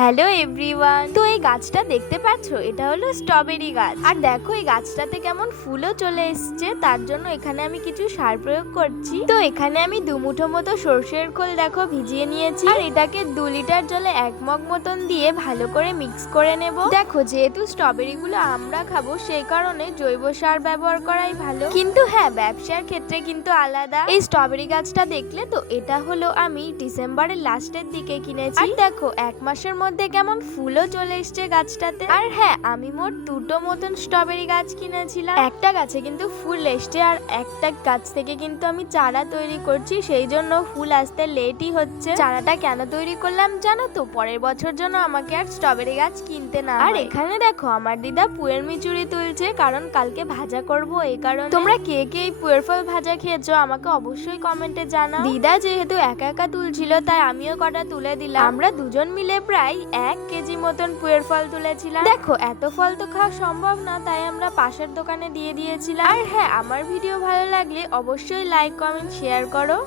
Hello everyone, তো এই গাছটা দেখতে পাচ্ছো, এটা হলো স্ট্রবেরি গাছ। আর দেখো এই গাছটাতে কেমন ফুলও চলে এসছে। তার জন্য এখানে আমি কিছু সার প্রয়োগ করছি। তো এখানে আমি 2 মুঠো মতো সর্ষের খোল দেখো ভিজিয়ে নিয়েছি, আর এটাকে 2 লিটার জলে 1 মগ মতন দিয়ে ভালো করে মিক্স করে নেব। দেখো যেহেতু স্ট্রবেরি গুলো আমরা খাবো, সেই কারণে জৈব সার ব্যবহার করাই ভালো। কিন্তু হ্যাঁ, ব্যবসার ক্ষেত্রে কিন্তু আলাদা। এই স্ট্রবেরি গাছটা দেখলে তো, এটা হলো আমি ডিসেম্বরের লাস্টের দিকে কিনেছি। আর দেখো 1 মাসের মধ্যে কেমন ফুলও চলে এসছে গাছটাতে। আর হ্যাঁ, আমি মোট 2টো মতন স্ট্রবেরি গাছ কিনেছিলাম। একটা গাছে কিন্তু ফুল এসছে, আর একটা গাছ থেকে কিন্তু আমি চারা তৈরি করছি, সেই জন্য ফুল আসতে লেটই হচ্ছে। চারাটা কেন তৈরি করলাম জানো তো? পরের বছর জন্য আমাকে আর স্ট্রবেরি গাছ কিনতে না। আর এখানে দেখো আমার দিদা পুয়ের মিচুরি তুলছে, কারণ কালকে ভাজা করব এই কারণে। তোমরা কে কে এই পুয়ের ফল ভাজা খেয়েছো আমাকে অবশ্যই কমেন্টে জানাও। দিদা যেহেতু একা একা তুলছিল, তাই আমিও কটা তুলে দিলাম। আমরা দুজন মিলে প্রায় 1 কেজি মতন পুয়ের ফল তুলেছিলাম। দেখো এত ফল তো খাওয়া সম্ভব না, তাই আমরা পাশের দোকানে দিয়ে দিয়েছিলাম। আর হ্যাঁ, আমার ভিডিও ভালো লাগলে অবশ্যই লাইক, কমেন্ট, শেয়ার করো।